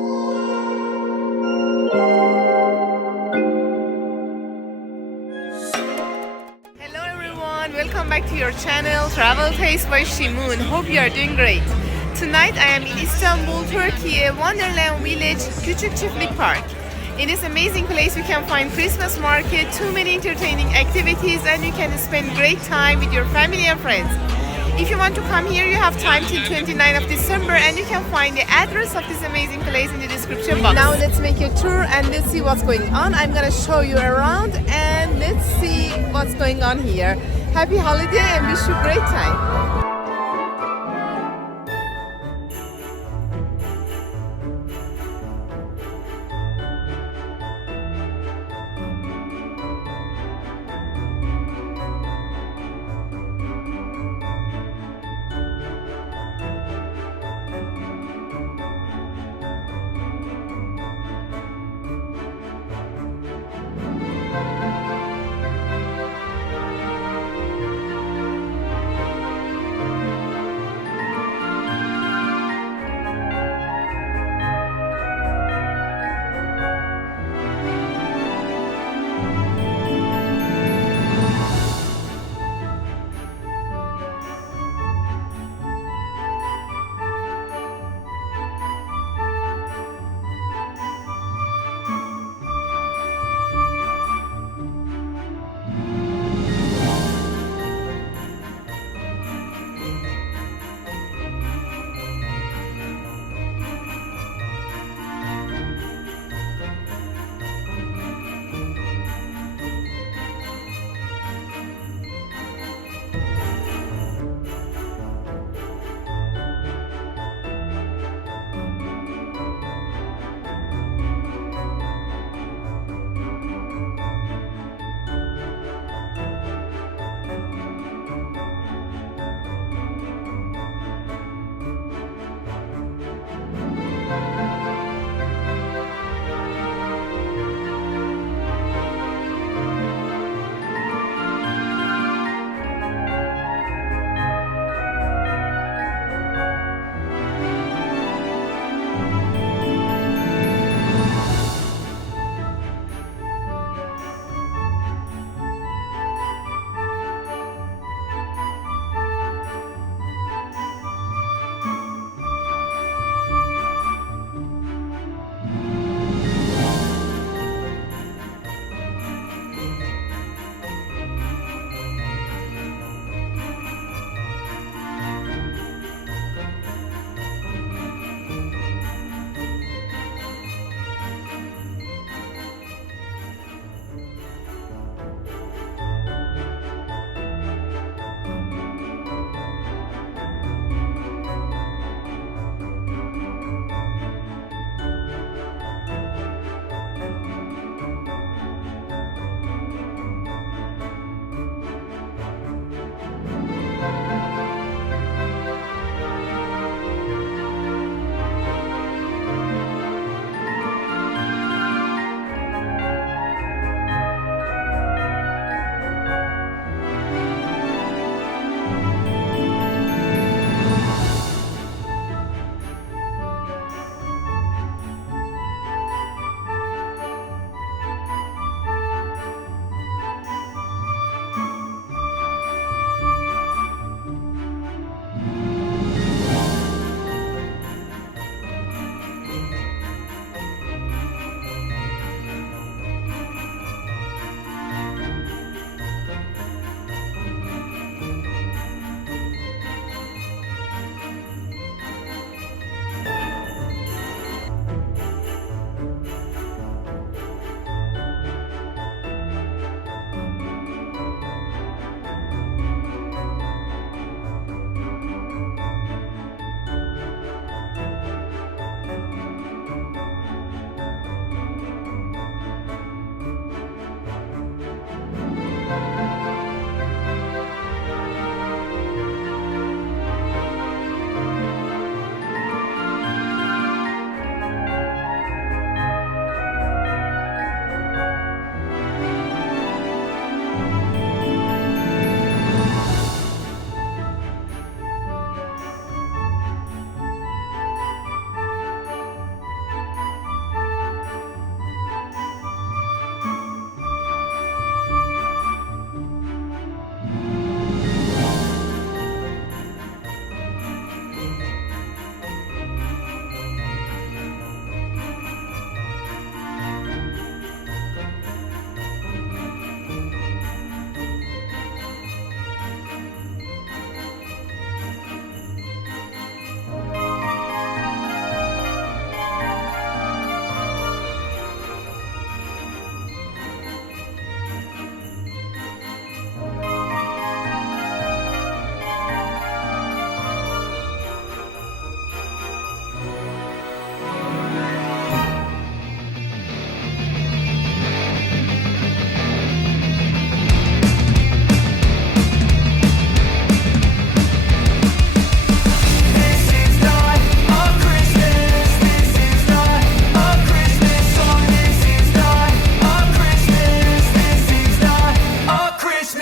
Hello everyone, welcome back to your channel Travel Taste by Shimoon. Hope you are doing great. Tonight I am in Istanbul, Turkey, a wonderland village, Küçük Çiftlik Park. In this amazing place you can find Christmas market, too many entertaining activities, and you can spend great time with your family and friends. If you want to come here, you have time till 29th of December, and you can find the address of this amazing place in the description box. Now let's make a tour and let's see what's going on. I'm gonna show you around and let's see what's going on here. Happy holiday and wish you a great time.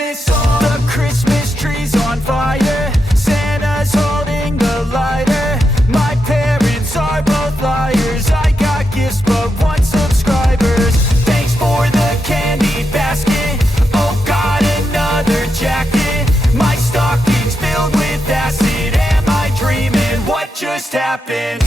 Christmas song. The Christmas tree's on fire. Santa's holding the lighter. My parents are both liars. I got gifts but one subscribers. Thanks for the candy basket. Oh, got another jacket. My stocking's filled with acid. Am I dreaming? What just happened?